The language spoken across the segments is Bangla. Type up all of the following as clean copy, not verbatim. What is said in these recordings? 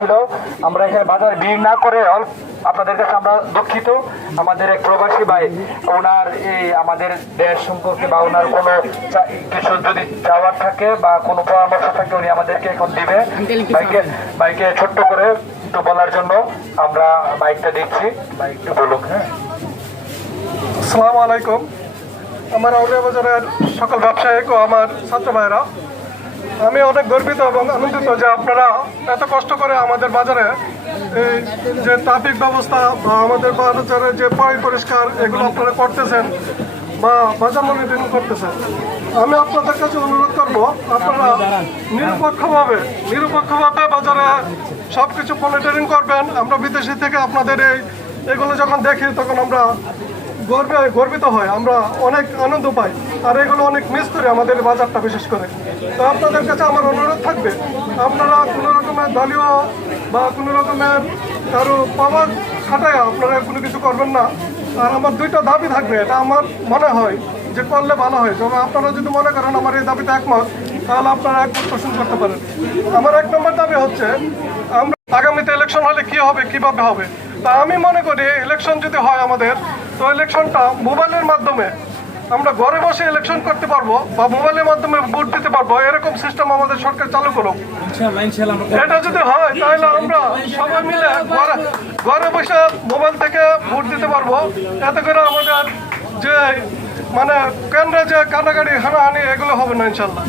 ছিল। আমরা এখানে বাজার ভিড় না করে আপনাদের কাছে আমরা দুঃখিত। আমাদের এক প্রবাসী ভাই, ওনার এই আমাদের দেশ সম্পর্কে বা ওনার কোনো কিছু যদি চাওয়ার থাকে বা কোনো পরামর্শ থাকে উনি আমাদেরকে এখন দিবে। বাইকে ছোট্ট করে একটু বলার জন্য আমরা বাইকটা দিচ্ছি। বাইক একটু বলুক। হ্যাঁ, আসসালামু আলাইকুম। আমার আউলিয়া বাজারের সকল ব্যবসায়িক ও আমার ছাত্র ভাইরা, আমি অনেক গর্বিত এবং আনন্দিত যে আপনারা এত কষ্ট করে আমাদের বাজারে এই যে ট্রাফিক ব্যবস্থা বা আমাদের বাজারে যে পরিষ্কার এগুলো আপনারা করতেছেন বা বাজার মনিটরিং করতেছেন। আমি আপনাদের কাছে অনুরোধ করব, আপনারা নিরপেক্ষভাবে বাজারে সব কিছু মনিটরিং করবেন। আমরা বিদেশি থেকে আপনাদের এগুলো যখন দেখি তখন আমরা গর্বিত হয়, আমরা অনেক আনন্দ পাই, আর এগুলো অনেক মিস করি আমাদের বাজারটা বিশেষ করে। তো আপনাদের কাছে আমার অনুরোধ থাকবে, আপনারা কোনো রকমের দলীয় বা কোনো রকমের কারো পাওয়ার খাটায় আপনারা কোনো কিছু করবেন না। আর আমার দুইটা দাবি থাকবে, এটা আমার মনে হয় যে করলে ভালো হয়। তবে আপনারা যদি মনে করেন আমার এই দাবিটা একমত, তাহলে আপনারা একমত পোষণ করতে পারেন। আমার 1 নম্বর দাবি হচ্ছে, আমরা আগামীতে ইলেকশন হলে কি হবে, কিভাবে হবে। তা আমি মনে করি ইলেকশন যদি হয় আমাদের, তো ইলেকশনটা মোবাইলের মাধ্যমে আমরা ঘরে বসে ইলেকশন করতে পারবো বা মোবাইলের মাধ্যমে ভোট দিতে পারবো, এরকম সিস্টেম আমাদের সরকার চালু করুক। এটা যদি হয় তাহলে আমরা সবাই মিলে ঘরে বসে মোবাইল থেকে ভোট দিতে পারবো। এতে করে আমাদের যে কেন্দ্রে যে কাটাকাটি হানাহানি এগুলো হবে না ইনশাল্লাহ।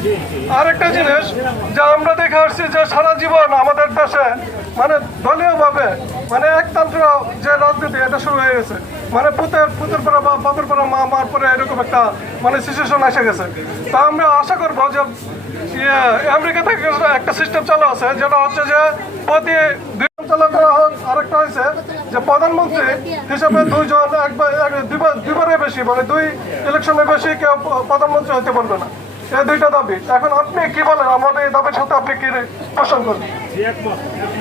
আরেকটা জিনিস যে আমরা দেখে আসছি যে সারা জীবন আমাদের দেশে দলীয়ভাবে একতন্ত্র যে রাজনীতি এটা শুরু হয়ে গেছে। পুতের পরে বা বাপের পরে মার পরে এরকম একটা সিচুয়েশন এসে গেছে। তা আমরা আশা করবো যে আমেরিকা থেকে একটা সিস্টেম চালু আছে, যেটা হচ্ছে যে প্রতি 2 চালু করা হোক। আরেকটা হয়েছে যে প্রধানমন্ত্রী হিসেবে 2 জন দুইবারের বেশি 2 ইলেকশনের বেশি কেউ প্রধানমন্ত্রী হতে পারবে না। এই 2টা দাবি। এখন আপনি কি বলেন, আমাদের এই দাবির সাথে আপনি কি পোষণ করবেন?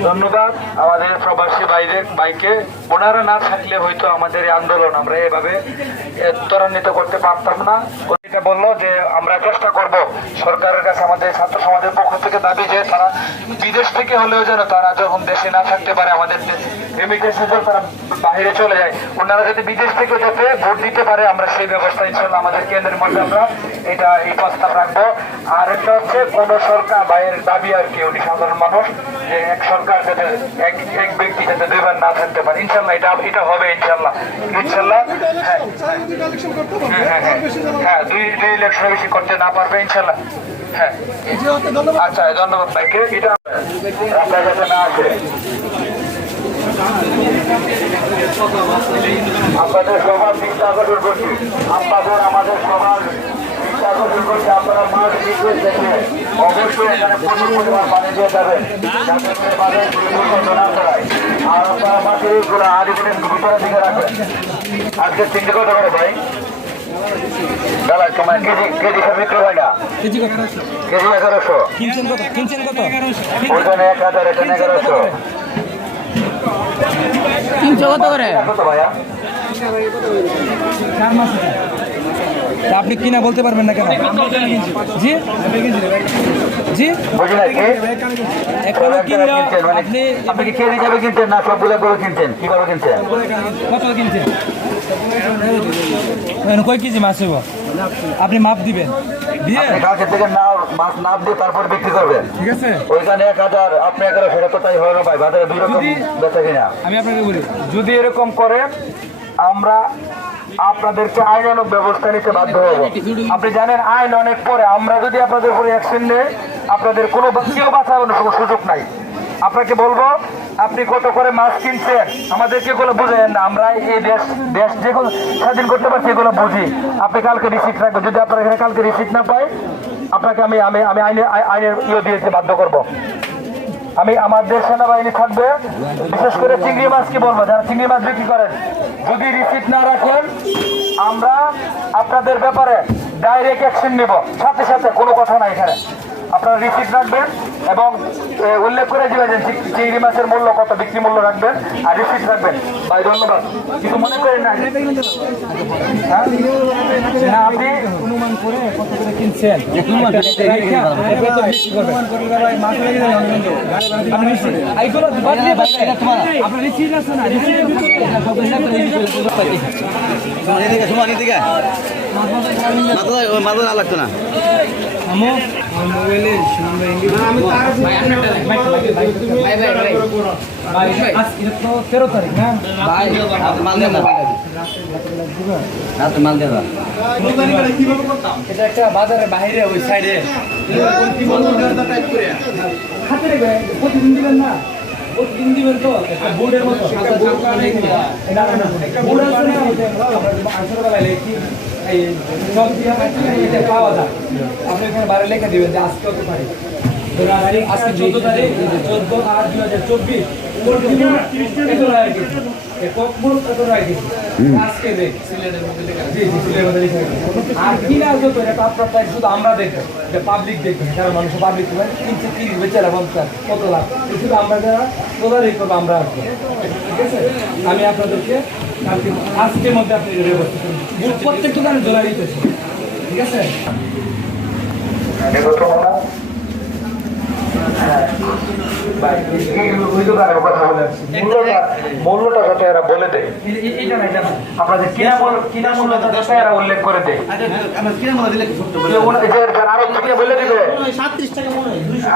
ধন্যবাদ আমাদের প্রবাসী ভাইকে। ওনারা না থাকলে হয়তো আমাদের এই আন্দোলন আমরা এভাবে ত্বরান্বিত করতে পারতাম না। এটা বললো যে আমরা চেষ্টা করব সরকারের কাছে, আমাদের ছাত্র সমাজের পক্ষ থেকে দাবি যে তারা বিদেশ থেকে হলেও যেন তারা যখন দেশে না থাকতে পারে, আমাদের রেমিটেন্সের জন্য তারা বাইরে চলে যায়, ওনারা যদি বিদেশ থেকে যাতে ভোট দিতে পারে আমরা সেই ব্যবস্থা ইনশাল্লাহ আমাদের কেন্দ্রের মধ্যে আমরা এই প্রস্তাব রাখবো। আর একটা হচ্ছে কোন সরকার বাইরের দাবি আর কি, উনি সাধারণ মানুষ, যে এক সরকার যাতে এক ব্যক্তি যাতে 2 বার না থাকতে পারে। ইনশাল্লাহ এটা হবে ইনশাল্লাহ। হ্যাঁ, 2 ইলেকশনের বেশি করতে না পারবে ইনশাল্লাহ। হ্যাঁ, আচ্ছা, ধন্যবাদ ভাইকে। এটা আপনার কাছে না আসে, আপনাদের সবার চিন্তা আকর্ষণ করছি, আমাদের সবার চিন্তা আকর্ষণ করছি। আপনারা মাছ বিক্রি থেকে অবশ্যই এখানে প্রচুর পরিমাণ পানি দিয়ে যাবেন, যাতে বাজারে দুর্ঘটনা না করায়। আর আপনারা মাছের এইগুলো আদিগুলো ভিতরের দিকে রাখবেন। আজকে 3 কত করে ভাই? দাদা তোমার কেজি বিক্রি হয় না? কেজি 1100। ওইখানে 1000, এখানে 1100। 300 কত করে? কত ভাইয়া? আপনি কিনা বলতে পারবেন না কেন? জি জি, বুঝি না কি আপনি কি কেজি হিসাবে কিনছেন না সবগুলো করে কিনছেন? কিভাবে কিনছেন? কত কিনছেন? কয় কেজি মাছ হইব? আপনি মাপ দিবেন, দিয়ে কালকে থেকে মাছ নাপ দিয়ে তারপর বিক্রি করবেন, ঠিক আছে? ওইখানে 1000, আপনি 1100, তো তাই হবে না ভাই। বাজারে 2 রকম বেচা কিনা। আমি আপনাকে বলি, যদি এরকম করে আমরা আপনাদেরকে আইনানুগ ব্যবস্থা নিতে বাধ্য হবো। আপনি জানেন আইন অনেক পরে, আমরা যদি আপনাদের উপরে অ্যাকশন নেই আপনাদের কোনো কেউ বাঁচানোর কোনো সুযোগ নাই। আপনাকে বলবো, আপনি কত করে মাছ কিনছেন আমাদেরকে এগুলো বুঝেন না। আমরা এই দেশ যেগুলো স্বাধীন করতে পারছি এগুলো বুঝি। আপনি কালকে রিসিপ্ট রাখবেন, যদি আপনার এখানে কালকে রিসিপ্ট না পাই আপনাকে আমি আইনের দিয়েছে বাধ্য করবো। আমাদের সেনাবাহিনী থাকবে, বিশেষ করে চিংড়ি মাছ কি বলবো, যারা চিংড়ি মাছ বিক্রি করেন, যদি রিসিপ্ট না রাখেন আমরা আপনাদের ব্যাপারে ডাইরেক্ট অ্যাকশন নেব, সাথে সাথে, কোনো কথা নাই এখানে। আপনারা রিসিপ্ট রাখবেন এবং উল্লেখ করে দিবেন যে চিংড়ি মাছের মূল্য কত, বিক্রি মূল্য রাখবেন আর রিসিপ্ট রাখবেন। ভাই ধন্যবাদ। কিছু মনে করেন না? হ্যাঁ? না, আপনি অনুমান করে কত করে কিনছেন অনুমান করে ভাই মাছ লেগে যাবে আপনি নিশ্চিত এইগুলো বাদ দিয়ে আপনার রিসিট আছে না রিসিটের ভিতরে মাথা না লাগতো না মোবাইলে আজকে তো 13 তারিখ না ভাই মাল দেন না মাল দেন না এটা একটা বাজারের বাইরে ওই সাইডে হাতে রেখে প্রতিদিন দিবেন না প্রতিদিন দিবেন তো একটা বোর্ডের মতো বোর্ড আছে না আসলে বেলায় কি এই সব দিয়ে এটা পাওয়া যায় আপনি এখানে বাইরে লেখা দিবেন যে আজকে হতে পারে আজকে 14 তারিখ 14/8/2024 আজকে দেখ সিলেটের মধ্যে লেখা জি জি সিলেটের মধ্যে লেখা আর কিনা যত এটা আপনার প্রাইস শুধু আমরা দেখব যে পাবলিক দেখবে কারণ মানুষ পাবলিক হবে 330 বেচারা 50 কত লাখ শুধু আমরা যারা তোলারই করবো আমরা আসবো ঠিক আছে আমি আপনাদেরকে কালকে আজকের মধ্যে আপনি প্রত্যেক দোকানে জোড়া দিতেছি ঠিক আছে মূল্যটা যাতে এরা বলে দেয়, আপনাদের কিনা মূল্যটা যাতে এরা উল্লেখ করে দেয়। আরবকে বলে দিবে,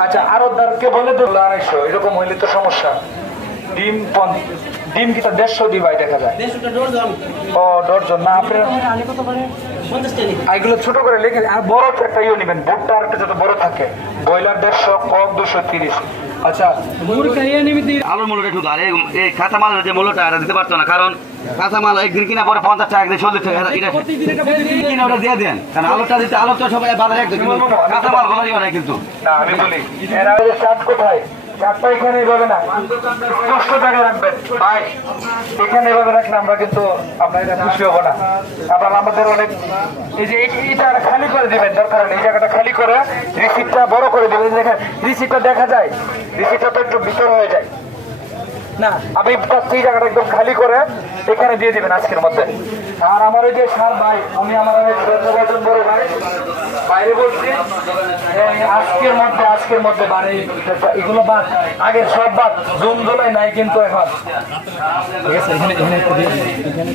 আচ্ছা আরবদারকে বলে দিল 250 এরকম হইলে তো সমস্যা। ডিম ডিম কি তো 150 দিবাই দেখা যায়। ও ডর্জন না, আপনি এগুলো ছোট করে লিখে আর বড় একটা ইয়ে নেবেন, বোর্ডটা আর একটা যাতে বড় থাকে। Broiler 150, cock 230। আচ্ছা আলুর মূল্যটা শুধু আর এই কাঁচা মালের যে মূল্যটা এটা দিতে পারতো না, কারণ কাঁচা মাল একদিন কিনা পরে 50 টাকা একদিন 40 টাকা এটা কিনে ওটা দিয়ে দেন, কারণ আলুটা দিতে আলুটা সবাই বাজারে একদম কাঁচা মাল বলা যাবে না কিন্তু। না আমি বলি এরা চাট কোথায়, চারটা এখানে এভাবে না, স্পষ্ট জায়গায় রাখবেন ভাই। এখানে এভাবে রাখলে আমরা কিন্তু আমরা এটা খুশি হবো না। আবার আমাদের অনেক এই যে এটা খালি করে দিবেন, দরকার নেই এই জায়গাটা খালি করে রিসিপ্টটা বড় করে দিবেন। দেখেন রিসিপ্টটা দেখা যায়, রিসিপ্টটা তো একটু ভিতর হয়ে যায় না, আপনি এই জায়গাটা একদম খালি করে এখানে দিয়ে দিবেন আজকের মধ্যে। আর আমার ওই যে সার ভাই, আমি আমার বড় ভাই বাইরে বলছি আজকের মধ্যে বাড়ি এগুলো বাদ, আগের সব বাদ, জুম জুলাই নাই কিন্তু এখন ঠিক আছে। এখানে